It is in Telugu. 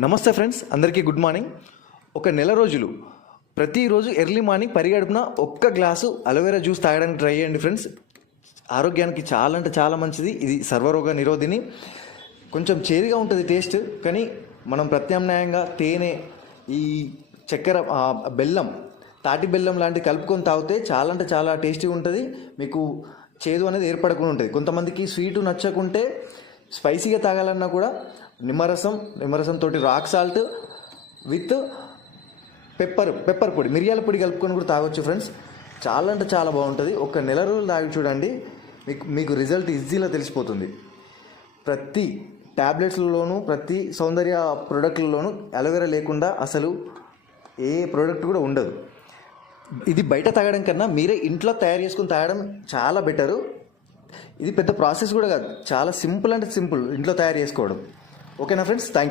నమస్తే ఫ్రెండ్స్, అందరికీ గుడ్ మార్నింగ్. ఒక నెల రోజులు ప్రతిరోజు ఎర్లీ మార్నింగ్ పరిగడుపున ఒక్క గ్లాసు అలోవెరా జ్యూస్ తాగడానికి ట్రై చేయండి ఫ్రెండ్స్. ఆరోగ్యానికి చాలా అంటే చాలా మంచిది. ఇది సర్వరోగ నిరోధిని. కొంచెం చేదుగా ఉంటుంది టేస్ట్, కానీ మనం ప్రత్యామ్నాయంగా తేనె, ఈ చక్కెర, బెల్లం, తాటి బెల్లం లాంటివి కలుపుకొని తాగితే చాలా అంటే చాలా టేస్టీగా ఉంటుంది. మీకు చేదు అనేది ఏర్పడకుండా ఉంటుంది. కొంతమందికి స్వీటు నచ్చకుంటే స్పైసీగా తాగాలన్నా కూడా నిమ్మరసంతో రాక్ సాల్ట్ విత్ పెప్పర్ పొడి, మిరియాల పొడి కలుపుకొని కూడా తాగొచ్చు ఫ్రెండ్స్. చాలా అంటే చాలా బాగుంటుంది. ఒక నెల రోజులు తాగి చూడండి, మీకు రిజల్ట్ ఈజీగా తెలిసిపోతుంది. ప్రతి ట్యాబ్లెట్స్లోనూ, ప్రతి సౌందర్య ప్రోడక్ట్లలోనూ అలోవెరా లేకుండా అసలు ఏ ప్రోడక్ట్ కూడా ఉండదు. ఇది బయట తాగడం కన్నా మీరే ఇంట్లో తయారు చేసుకుని తాగడం చాలా బెటరు. ఇది పెద్ద ప్రాసెస్ కూడా కాదు, చాలా సింపుల్ అంటే సింపుల్ ఇంట్లో తయారు చేసుకోవడం. ఓకేనా ఫ్రెండ్స్, థ్యాంక్ యూ.